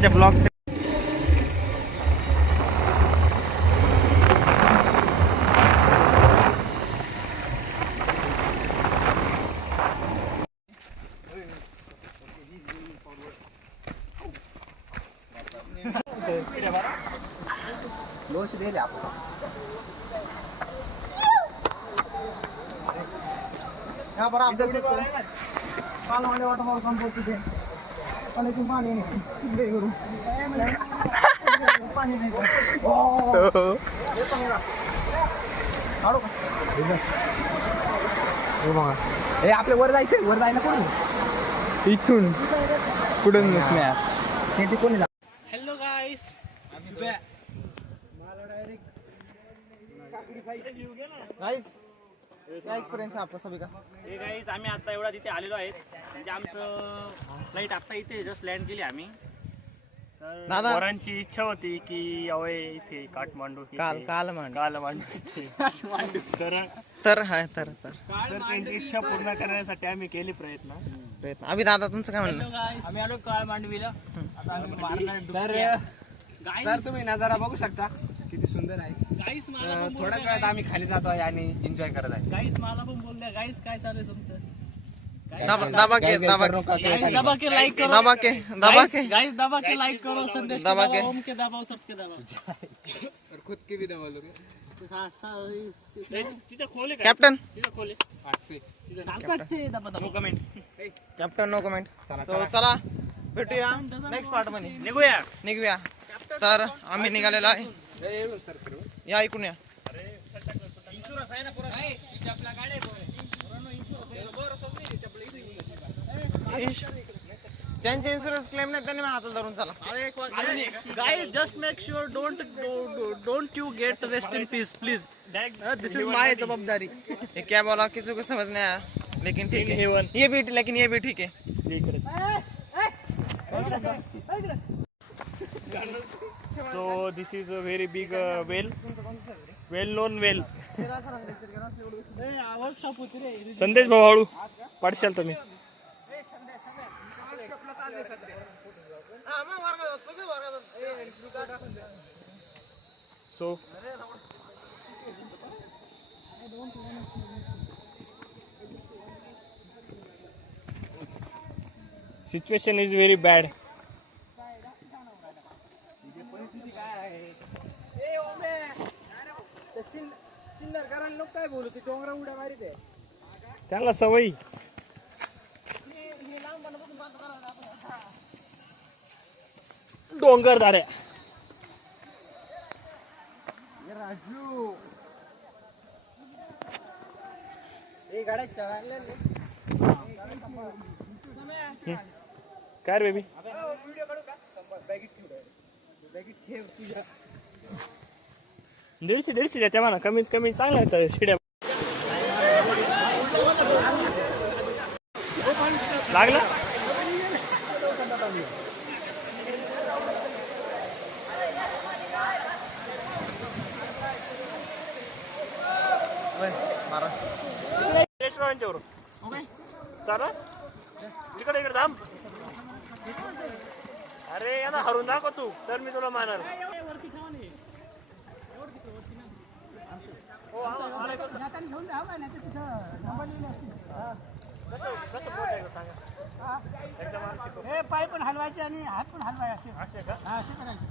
त्यांच्या ब्लॉग लोश दिले आपण यहाँ पर आप देख सकते हैं पाला वाले वाटर फॉल कम बोलते थे पानी तुम पानी नहीं दे गुरु पानी नहीं ये तो मेरा काढू का हे आपल्या वर जायचं वर जायला कोणी इथून कुठून नाही ते कोणी हेलो गाइस गाइस क्या एक्सपिरियंस है आपका सभी का? हे गाईज आम्ही आता एवढा तिथे आलेलो आहेत म्हणजे आमचं फ्लाईट आता इथे जस्ट लँड केली आम्ही दादा पोरांची इच्छा होती की यावे इथे काठमांडू कालमांडू इथे तर हाय तर त्यांची इच्छा पूर्ण करण्यासाठी आम्ही केली प्रयत्न अभि दादा तुमचं काय म्हणणं? आम्ही आलो कालमांडवीला तर तुम्ही नजारा बघू शकता किती सुंदर आहे. थोड्याच वेळात आम्ही खाली जातो आहे आणि एन्जॉय करत आहे. गाईस मला पण बोल द्या गाईस काय चालू आहे तुमचं दबा के दबा के लाइक करो दबा के गाइस दबा के लाइक करो संदेश दबा के ओम के दबाओ सबके दबाओ और खुद के भी दबा लोगे. तिथे खोले कॅप्टन तिथे खोले 8 से सांगायचे दबा दबा कमेंट कॅप्टन नो कमेंट. तो चला भेटूया नेक्स्ट पार्ट मध्ये निघूया. तर आम्ही निघालेलो आहे या ऐकून या. ज्यांचे इन्शुरन्स क्लेम नाही त्यांनी हातात धरून चला. Guys just make sure don't you get rest in peace please this is my जवाबदारी. ये क्या बोला किसी को समझ नहीं आया लेकिन ठीक है ये भी ठीक है. So this is a very big well known well. संदेश भाऊ हळू पाडशाल तुम्ही. So situation is very bad. काय बोलू ते डोंगरा उड्या मारित आहे. त्यांना सवयी डोंगर दाऱ्या राजू हे गाड्या चालल्या काय रे बेबी व्हिडिओ काढू का? बॅगीत ठेव तुझ्या 150 द्या म्हणा कमीत कमी चांगला आहे शिड्या लागला रेस्टॉरंटच्यावर चाला तिकडे इकडे थांब. अरे यांना हरून दाखव तू तर मी तुला मानणार. पाय पण हलवायचे आणि हात पण हलवाय असे करायचे.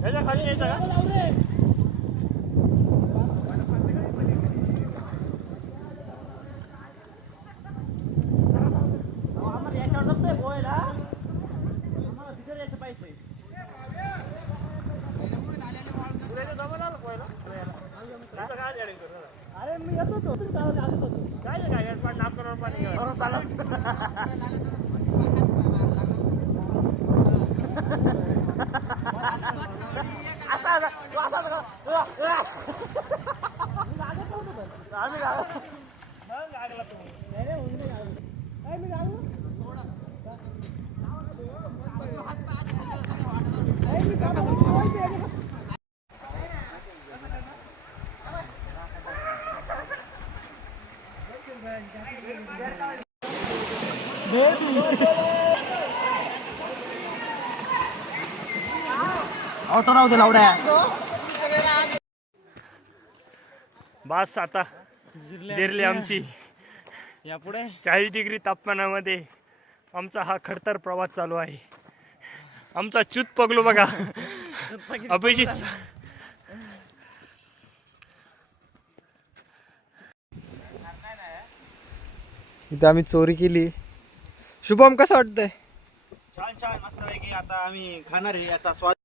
ह्याच्या खाली यायचं का अरे मी येतो तो काय नाप करून पाणी ऑटो राहू दे लावड्या. बस आता जिरली आमची यापुढे 40 डिग्री तापमानामध्ये आमचा हा खडतर प्रवास चालू आहे. आमचा च्यूत पगलू बघा. अभिजित इथे आम्ही चोरी केली. शुभम कसं वाटतंय? छान छान मस्त पैकी. आता आम्ही खाणार आहे याचा स्वाद.